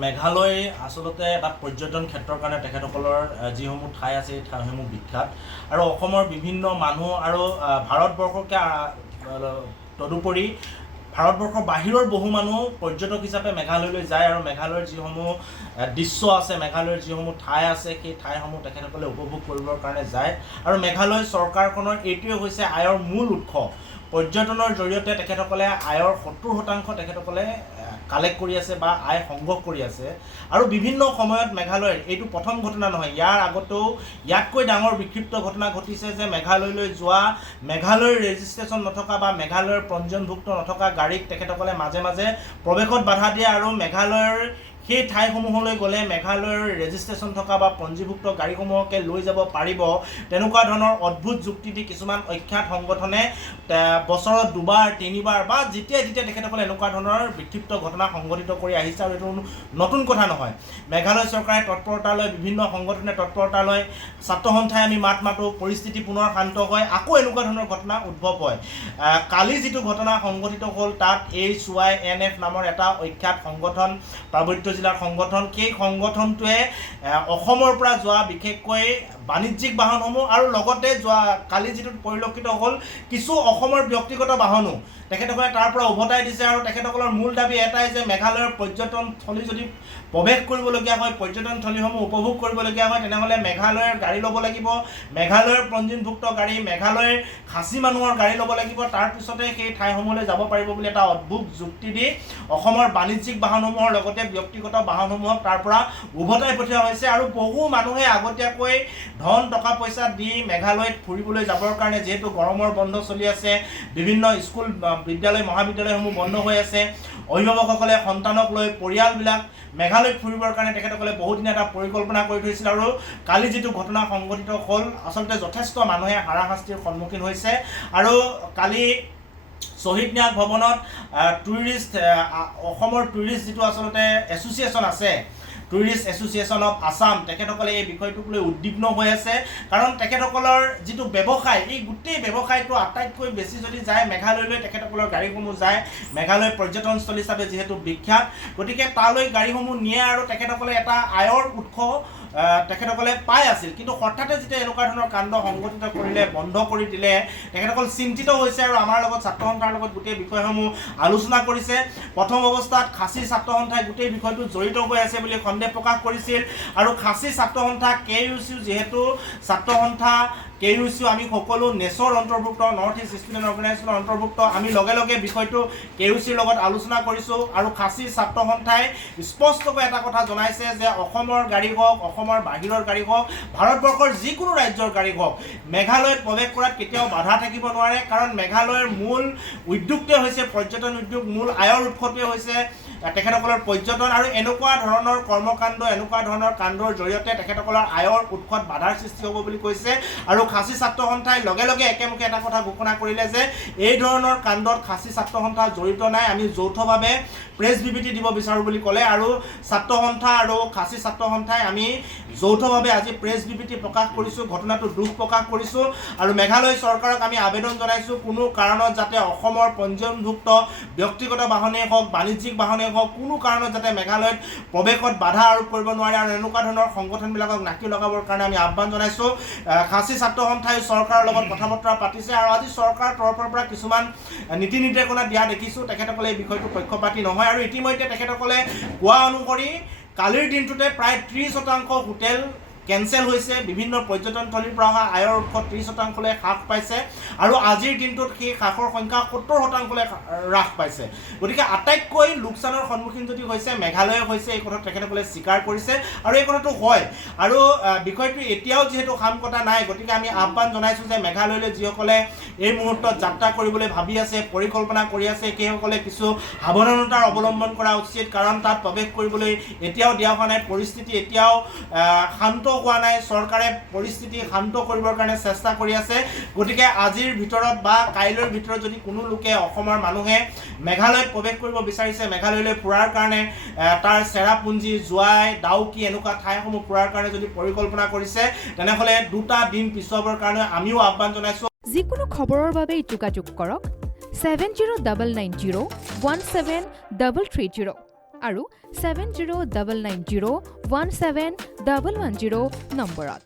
মেঘালয় আচলতে এটা পৰ্যটন ক্ষেত্ৰৰ কাৰণে তেখেতসকলৰ যিসমূহ ঠাই আছে এই ঠাইসমূহ বিখ্যাত আৰু অসমৰ বিভিন্ন মানুহ আৰু ভাৰতবৰ্ষকে তদুপৰি ভাৰতবৰ্ষৰ বাহিৰৰ বহু মানুহ পৰ্যটক হিচাপে মেঘালয়লৈ যায় আৰু মেঘালয়ৰ যিসমূহ দৃশ্য আছে মেঘালয়ৰ যিসমূহ ঠাই আছে সেই ঠাইসমূহ তেখেতসকলে উপভোগ কৰিবৰ কাৰণে যায় আৰু মেঘালয় চৰকাৰখনৰ এইটোৱে হৈছে আয়ৰ মূল উৎস পৰ্যটনৰ জৰিয়তে তেখেতসকলে আয়ৰ 70% তেখেতসকলে কালেক্ট কৰি আছে বা আয় সংগ্ৰহ কৰি আছে আৰু বিভিন্ন সময়ত মেঘালয়ৰ এইটো প্ৰথম ঘটনা নহয় ইয়াৰ আগতেও ইয়াতকৈ ডাঙৰ বিক্ষিপ্ত ঘটনা ঘটিছে যে মেঘালয়লৈ যোৱা মেঘালয়ৰ ৰেজিষ্ট্ৰেশ্যন নথকা বা মেঘালয়ৰ পঞ্জীয়নভুক্ত নথকা গাড়ীক তেখেতসকলে মাজে মাজে প্ৰৱেশত বাধা দিয়ে আৰু মেঘালয়ৰ সেই ঠাইসমূহলৈ গ'লে মেঘালয়ৰ ৰেজিষ্ট্ৰেশ্যন থকা বা পঞ্জীভুক্ত গাড়ীসমূহকে লৈ যাব পাৰিব তেনেকুৱা ধৰণৰ অদ্ভুত যুক্তি দি কিছুমান অখ্যাত সংগঠনে বছৰত দুবাৰ তিনিবাৰ বা যেতিয়া তেখেতসকলে এনেকুৱা ধৰণৰ বিক্ষিপ্ত ঘটনা সংঘটিত কৰি আহিছে আৰু এইটো নতুন কথা নহয় মেঘালয় চৰকাৰে তৎপৰতা লৈ বিভিন্ন সংগঠনে তৎপৰতা লৈ ছাত্ৰ সন্থাই আমি মাত মাতো পৰিস্থিতি পুনৰ শান্ত হয় আকৌ এনেকুৱা ধৰণৰ ঘটনা উদ্ভৱ হয় কালি যিটো ঘটনা সংঘটিত হ'ল তাত HYNF নামৰ এটা অখ্যাত সংগঠন পাৰ্বত্য জিলাৰ সংগঠন সেই সংগঠনটোৱে অসমৰ পৰা যোৱা বিশেষকৈ বাণিজ্যিক বাহনসমূহ আৰু লগতে যোৱা কালি যিটো পৰিলক্ষিত হ'ল কিছু অসমৰ ব্যক্তিগত বাহনো তেখেতসকলে তাৰ পৰা উভতাই দিছে আৰু তেখেতসকলৰ মূল দাবী এটাই যে মেঘালয়ৰ পৰ্যটনস্থলী যদি প্ৰৱেশ কৰিবলগীয়া হয় পৰ্যটনস্থলীসমূহ উপভোগ কৰিবলগীয়া হয় তেনেহ'লে মেঘালয়ৰ গাড়ী ল'ব লাগিব মেঘালয়ৰ পঞ্জীভুক্ত গাড়ী মেঘালয়ৰ খাচী মানুহৰ গাড়ী ল'ব লাগিব তাৰপিছতে সেই ঠাইসমূহলৈ যাব পাৰিব বুলি এটা অদ্ভুত যুক্তি দি অসমৰ বাণিজ্যিক বাহনসমূহৰ লগতে ব্যক্তিগত বাহনসমূহক তাৰ পৰা উভতাই পঠিওৱা হৈছে আৰু বহু মানুহে আগতীয়াকৈ ধন টকা পইচা দি মেঘালয়ত ফুৰিবলৈ যাবৰ কাৰণে যিহেতু গৰমৰ বন্ধ চলি আছে বিভিন্ন স্কুল বিদ্যালয় মহাবিদ্যালয়সমূহ বন্ধ হৈ আছে অভিভাৱকসকলে সন্তানক লৈ পৰিয়ালবিলাক মেঘালয়ত ফুৰিবৰ কাৰণে তেখেতসকলে বহুদিনীয়া এটা পৰিকল্পনা কৰি থৈছিল আৰু কালি যিটো ঘটনা সংঘটিত হ'ল আচলতে যথেষ্ট মানুহে হাৰাশাস্তিৰ সন্মুখীন হৈছে আৰু কালি শ্বহীদ ন্যাস ভৱনত টুৰিষ্ট অসমৰ টুৰিষ্ট যিটো আচলতে এছ'চিয়েশ্যন আছে টুৰিষ্ট এছ'চিয়েশ্যন অফ আছাম তেখেতসকলে এই বিষয়টোক লৈ উদ্বিগ্ন হৈ আছে কাৰণ তেখেতসকলৰ যিটো ব্যৱসায় এই গোটেই ব্যৱসায়টো আটাইতকৈ বেছি যদি যায় মেঘালয়লৈ তেখেতসকলৰ গাড়ীসমূহ যায় মেঘালয় পৰ্যটনস্থলী হিচাপে যিহেতু বিখ্যাত গতিকে তালৈ গাড়ীসমূহ নিয়ে আৰু তেখেতসকলে এটা আয়ৰ উৎস তেখেতসকলে পাই আছিল কিন্তু হঠাতে যেতিয়া এনেকুৱা ধৰণৰ কাণ্ড সংঘটিত কৰিলে বন্ধ কৰি দিলে তেখেতসকল চিন্তিত হৈছে আৰু আমাৰ লগত ছাত্ৰ সন্থাৰ লগত গোটেই বিষয়সমূহ আলোচনা কৰিছে প্ৰথম অৱস্থাত খাচী ছাত্ৰ সন্থাই গোটেই বিষয়টো জড়িত হৈ আছে বুলি সন্দেহ প্ৰকাশ কৰিছিল আৰু খাচী ছাত্ৰ সন্থা KUC যিহেতু ছাত্ৰ সন্থা KUC আমি সকলো নেচৰ অন্তৰ্ভুক্ত নৰ্থ ইষ্ট ষ্টুডেণ্ট অৰ্গেনাইজেশ্যনৰ অন্তৰ্ভুক্ত আমি লগে লগে বিষয়টো KUCৰ লগত আলোচনা কৰিছোঁ আৰু খাচী ছাত্ৰ সন্থাই স্পষ্টকৈ এটা কথা জনাইছে যে অসমৰ গাড়ী হওক অসমৰ বাহিৰৰ গাড়ী হওক ভাৰতবৰ্ষৰ যিকোনো ৰাজ্যৰ গাড়ী হওক মেঘালয়ত প্ৰৱেশ কৰাত কেতিয়াও বাধা থাকিব নোৱাৰে কাৰণ মেঘালয়ৰ মূল উদ্যোগটোৱে হৈছে পৰ্যটন উদ্যোগ মূল আয়ৰ উৎসটোৱে হৈছে তেখেতসকলৰ পৰ্যটন আৰু এনেকুৱা ধৰণৰ কৰ্মকাণ্ড এনেকুৱা ধৰণৰ কাণ্ডৰ জৰিয়তে তেখেতসকলৰ আয়ৰ উৎসত বাধাৰ সৃষ্টি হ'ব বুলি কৈছে আৰু খাচী ছাত্ৰ সন্থাই লগে লগে একেমুখে এটা কথা ঘোষণা কৰিলে যে এই ধৰণৰ কাণ্ডত খাচী ছাত্ৰ সন্থা জড়িত নাই আমি যৌথভাৱে প্ৰেছ বিবৃতি দিব বিচাৰোঁ বুলি ক'লে আৰু ছাত্ৰ সন্থা আৰু খাচী ছাত্ৰ সন্থাই আমি যৌথভাৱে আজি প্ৰেছ বিবৃতি প্ৰকাশ কৰিছোঁ ঘটনাটো দুখ প্ৰকাশ কৰিছোঁ আৰু মেঘালয় চৰকাৰক আমি আবেদন জনাইছোঁ কোনো কাৰণত যাতে অসমৰ পঞ্জীয়নভুক্ত ব্যক্তিগত বাহনেই হওক বাণিজ্যিক বাহনেই হওক কোনো কাৰণত যাতে মেঘালয়ত প্ৰৱেশত বাধা আৰোপ কৰিব নোৱাৰে আৰু এনেকুৱা ধৰণৰ সংগঠনবিলাকক নাকি লগাবৰ কাৰণে আমি আহ্বান জনাইছোঁ খাচী ছাত্ৰ সন্থাই চৰকাৰৰ লগত কথা বতৰা পাতিছে আৰু আজি চৰকাৰৰ তৰফৰ পৰা কিছুমান নীতি নিৰ্দেশনা দিয়া দেখিছোঁ তেখেতসকলে এই বিষয়টো পক্ষপাতী নহয় আৰু ইতিমধ্যে তেখেতসকলে কোৱা অনুসৰি কালিৰ দিনটোতে প্ৰায় 30% হোটেল কেঞ্চেল হৈছে বিভিন্ন পৰ্যটনস্থলীৰ পৰা অহা আয়ৰ উৎস 30%লৈ হ্ৰাস পাইছে আৰু আজিৰ দিনটোত সেই হ্ৰাসৰ সংখ্যা 70%লৈ হ্ৰাস পাইছে গতিকে আটাইতকৈ লোকচানৰ সন্মুখীন যদি হৈছে মেঘালয়ে হৈছে এই কথা তেখেতসকলে স্বীকাৰ কৰিছে আৰু এই কথাটো হয় আৰু বিষয়টো এতিয়াও যিহেতু খাম কটা নাই গতিকে আমি আহ্বান জনাইছোঁ যে মেঘালয়লৈ যিসকলে এই মুহূৰ্তত যাত্ৰা কৰিবলৈ ভাবি আছে পৰিকল্পনা কৰি আছে সেইসকলে কিছু সাৱধানতাৰ অৱলম্বন কৰা উচিত কাৰণ তাত প্ৰৱেশ কৰিবলৈ এতিয়াও দিয়া হোৱা নাই পৰিস্থিতি এতিয়াও শান্ত হোৱা নাই চৰকাৰে পৰিস্থিতি শান্ত কৰিবৰ কাৰণে চেষ্টা কৰি আছে গতিকে আজিৰ ভিতৰত বা কাইলৈৰ ভিতৰত যদি কোনো লোকে অসমৰ মানুহে মেঘালয়ত প্ৰৱেশ কৰিব বিচাৰিছে মেঘালয়লৈ ফুৰাৰ কাৰণে তাৰ চেৰাপুঞ্জী জোৱাই ডাউকি এনেকুৱা ঠাইসমূহ ফুৰাৰ কাৰণে যদি পৰিকল্পনা কৰিছে তেনেহ'লে 2টা দিন পিছুৱাবৰ কাৰণে আমিও আহ্বান জনাইছোঁ যিকোনো খবৰৰ বাবে যোগাযোগ কৰক 7099017330 আৰু 7099017110 নম্বৰত।